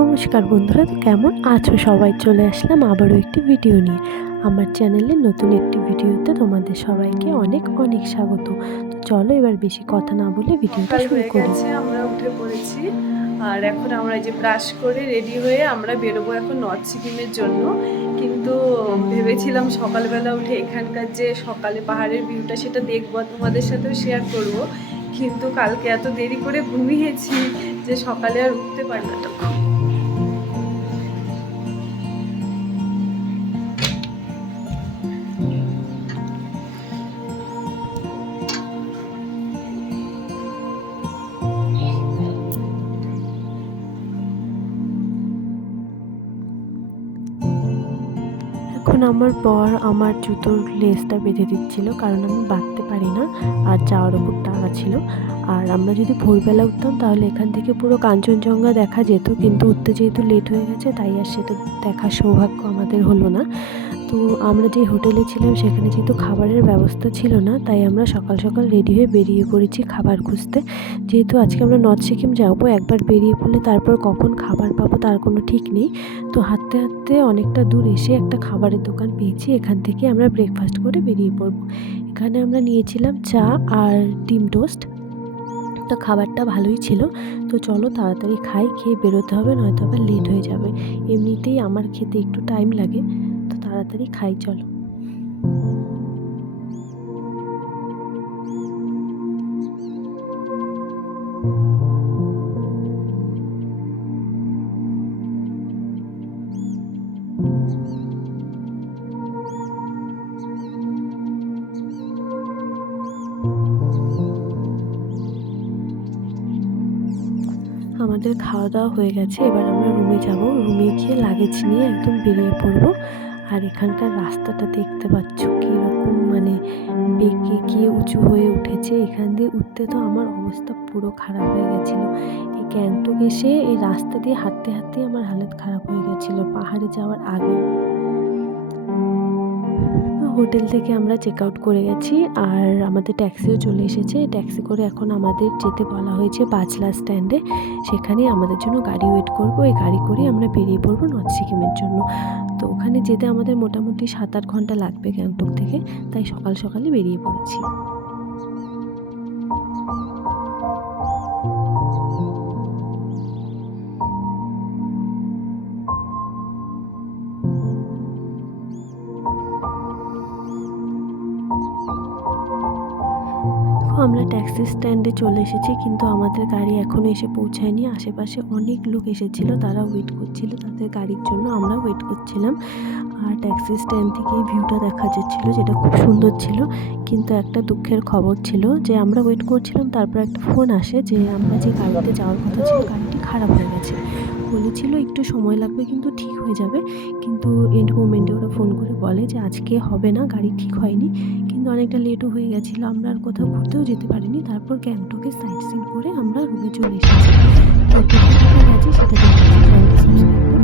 নমস্কার বন্ধুরা তো কেমন আছো? সবাই চলে আসলাম আবারও একটি ভিডিও নিয়ে। আমার চ্যানেলে নতুন একটি ভিডিওতে তোমাদের সবাইকে অনেক অনেক স্বাগত। তো চলো এবার বেশি কথা না বলে ভিডিওটা শুরু করি। আমরা উঠে পড়েছি। আর এখন আমরা এই যে ব্রাশ করে রেডি হয়ে আমরা বেরোবো এখন নর্থ সিকিমের জন্য। কিন্তু ভেবেছিলাম সকালবেলা উঠে এখানকার যে সকালে পাহাড়ের ভিউটা সেটা দেখব তোমাদের সাথেও শেয়ার করব। কিন্তু কালকে এত দেরি করে ঘুমিয়েছি যে সকালে আর উঠতে পারি না। এখন আমার বর আমার জুতোর লেসটা বেঁধে দিচ্ছিল, কারণ আমি বাঁধতে পারি না আর যাওয়ার ওপর টাকা ছিল। আর আমরা যদি ভোরবেলা উঠতাম, তাহলে এখান থেকে পুরো কাঞ্চনজঙ্ঘা দেখা যেত, কিন্তু উঠতে যেহেতু লেট হয়ে গেছে, তাই আর সেটা দেখার সৌভাগ্য আমাদের হলো না। তো আমরা যে হোটেলে ছিলাম, সেখানে যেহেতু খাবারের ব্যবস্থা ছিল না, তাই আমরা সকাল সকাল রেডি হয়ে বেরিয়ে পড়েছি খাবার খুঁজতে। যেহেতু আজকে আমরা নর্থ সিকিম যাব, একবার বেরিয়ে পড়লে তারপর কখন খাবার পাবো তার কোনো ঠিক নেই। তো হাঁটতে হাঁটতে অনেকটা দূর এসে একটা খাবারের দোকান পেয়েছি, এখান থেকে আমরা ব্রেকফাস্ট করে বেরিয়ে পড়ব। এখানে আমরা নিয়েছিলাম চা আর ডিম টোস্ট। তো খাবারটা ভালোই ছিল। তো চলো তাড়াতাড়ি খাই, খেয়ে বেরোতে হবে, নয়তো আবার লেট হয়ে যাবে। এমনিতেই আমার খেতে একটু টাইম লাগে। তাড়াতাড়ি খাই, চলো। আমাদের খাওয়া দাওয়া হয়ে গেছে, এবার আমরা রুমে যাব। রুমে গিয়ে লাগেজ নিয়ে একদম বেরিয়ে পড়ব। আর এখানকার রাস্তাটা দেখতে পাচ্ছ কীরকম মানে বেঁকে গিয়ে উঁচু হয়ে উঠেছে। এখান দিয়ে উঠতে তো আমার অবস্থা পুরো খারাপ হয়ে গেছিল। এই গ্যাংটক এসে এই রাস্তা দিয়ে হাঁটতে হাঁটতে আমার হালত খারাপ হয়ে গেছিল। পাহাড়ে যাওয়ার আগে। হোটেল থেকে আমরা চেক আউট করে গেছি আর আমাদের ট্যাক্সিও চলে এসেছে। ট্যাক্সি করে এখন আমাদের যেতে বলা হয়েছে বাজলা স্ট্যান্ডে সেখানে আমাদের জন্য গাড়ি ওয়েট করব। এই গাড়ি করে আমরা বেরিয়ে পড়ব নর্থ সিকিমের জন্য। তো ওখানে যেতে আমাদের মোটামুটি সাত আট ঘণ্টা লাগবে গ্যাংটক থেকে। তাই সকাল সকালে বেরিয়ে পড়েছি। আমরা ট্যাক্সি স্ট্যান্ডে চলে এসেছি, কিন্তু আমাদের গাড়ি এখনও এসে পৌঁছায়নি। আশেপাশে অনেক লোক এসেছিল তারা ওয়েট করছিল, তাদের গাড়ির জন্য আমরা ওয়েট করছিলাম। আর ট্যাক্সি স্ট্যান্ড থেকে ভিউটা দেখা যাচ্ছিল, যেটা খুব সুন্দর ছিল। কিন্তু একটা দুঃখের খবর ছিল যে, আমরা ওয়েট করছিলাম, তারপর একটা ফোন আসে যে, আমরা যে গাড়িতে যাওয়ার কথা ছিল, গাড়িটি খারাপ হয়ে গেছে। বলেছিল একটু সময় লাগবে কিন্তু ঠিক হয়ে যাবে। কিন্তু এন্ড মোমেন্টে ওরা ফোন করে বলে যে আজকে হবে না, গাড়ি ঠিক হয়নি। কিন্তু অনেকটা লেটও হয়ে গেছিল, আমরা আর কোথাও ঘুরতেও যেতে পারিনি। তারপর গ্যাংটকে সাইট সিন করে আমরা রুমে চলে এসেছি। তো গেছি সেটা